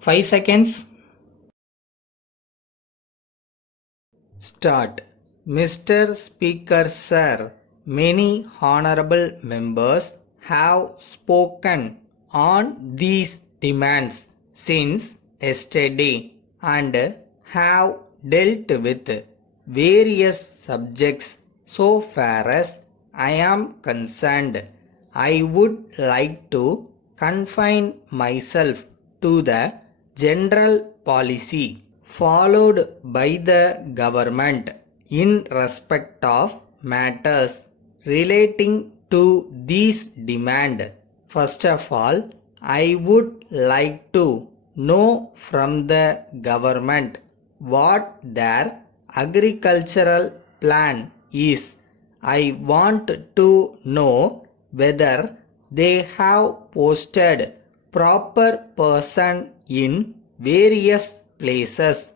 5 seconds. Start. Mr. Speaker Sir, many honorable members have spoken on these demands since yesterday and have dealt with various subjects. So far as I am concerned, I would like to confine myself to the general policy followed by the government in respect of matters relating to these demand. First of all, I would like to know from the government what their agricultural plan is. I want to know whether they have posted proper person in various places.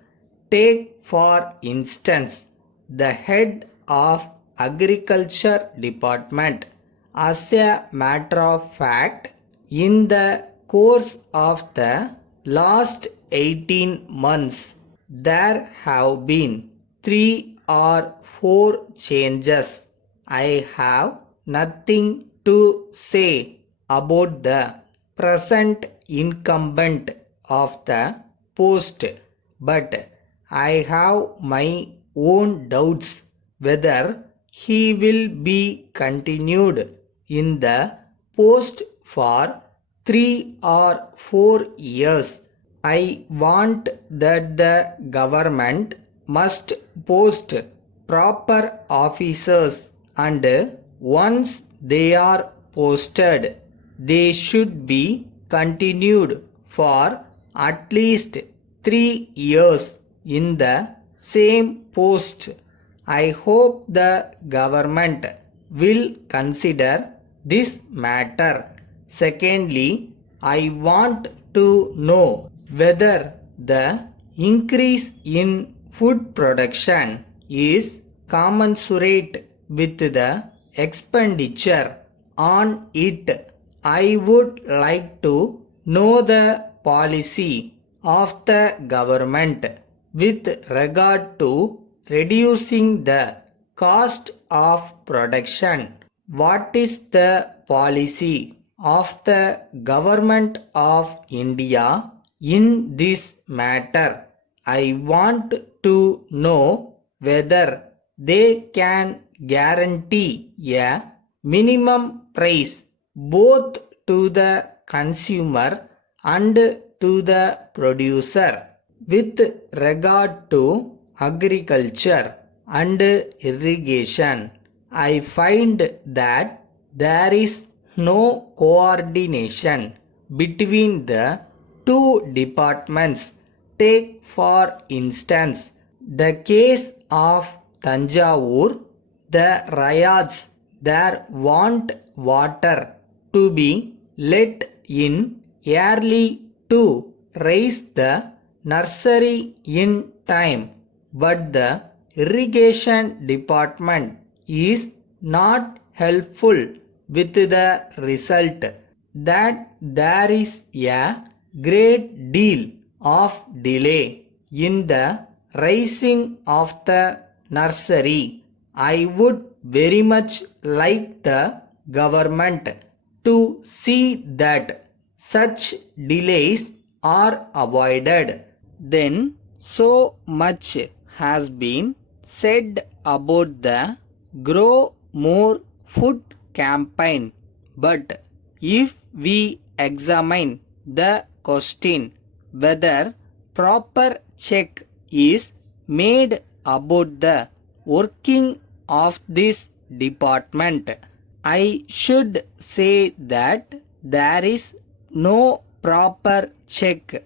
Take for instance the head of agriculture department. As a matter of fact, in the course of the last 18 months there have been 3 or 4 changes. I have nothing to say about the present incumbent of the post, but I have my own doubts whether he will be continued in the post for 3 or 4 years. I want that the government must post proper officers, and once they are posted, they should be continued for at least 3 years in the same post. I hope the government will consider this matter. Secondly, I want to know whether the increase in food production is commensurate with the expenditure on it. I would like to know the policy of the government with regard to reducing the cost of production. What is the policy of the government of India in this matter? I want to know whether they can guarantee a minimum price both to the consumer and to the producer. With regard to agriculture and irrigation, I find that there is no coordination between the two departments. Take for instance the case of Tanjavur. The ryots there want water to be let in early to raise the nursery in time, but the irrigation department is not helpful, with the result that there is a great deal of delay in the raising of the nursery. I would very much like the government to see that such delays are avoided. Then so much has been said about the Grow More Food campaign, but if we examine the question whether proper check is made about the working of this department, I should say that there is no proper check.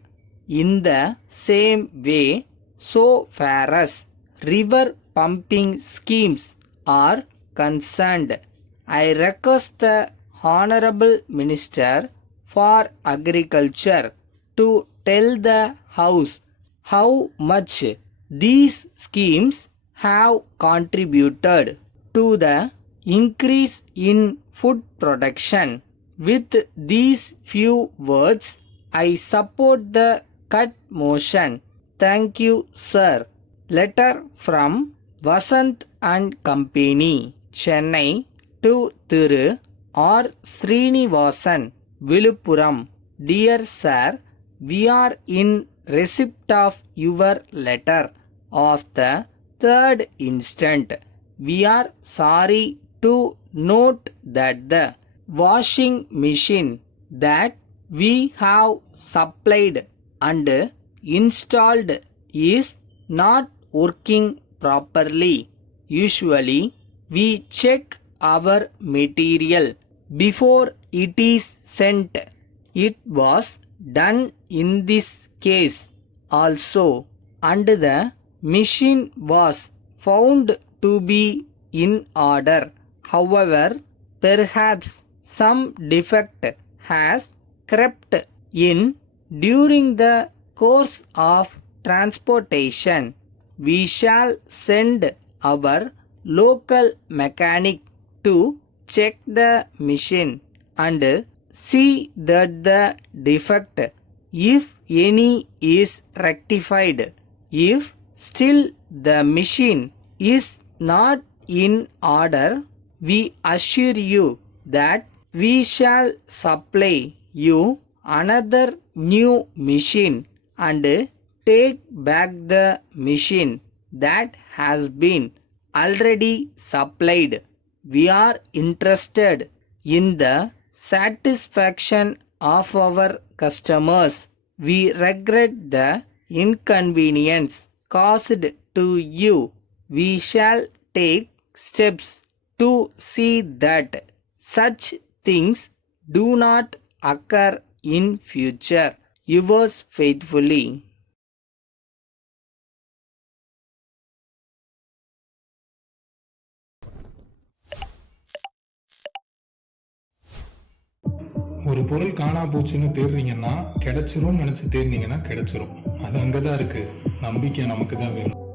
In the same way, so far as river pumping schemes are concerned, I request the Honorable Minister for Agriculture to tell the House how much these schemes have contributed to the increase in food production. With these few words, I support the cut motion. Thank you, sir. Letter from Vasant and Company, Chennai to Thiru R. Srinivasan, Viluppuram. Dear sir, we are in receipt of your letter of the 3rd instant. We are sorry to note that the washing machine that we have supplied and installed is not working properly. Usually, we check our material before it is sent. It was done in this case also, and the machine was found to be in order. However, perhaps some defect has crept in during the course of transportation. We shall send our local mechanic to check the machine and see that the defect, if any, is rectified. If still the machine is not in order, we assure you that we shall supply you another new machine and take back the machine that has been already supplied. We are interested in the satisfaction of our customers. We regret the inconvenience caused to you. We shall take steps to see that such things do not occur in future. Yours faithfully. ஒரு பொருள் காணா போச்சுன்னு தேடுறீங்கன்னா கிடைச்சிரும் நினைச்சு தேடினீங்கன்னா கிடைச்சிரும். அது அங்கதான் இருக்கு. நம்பிக்கை நமக்கு தான் வேணும்.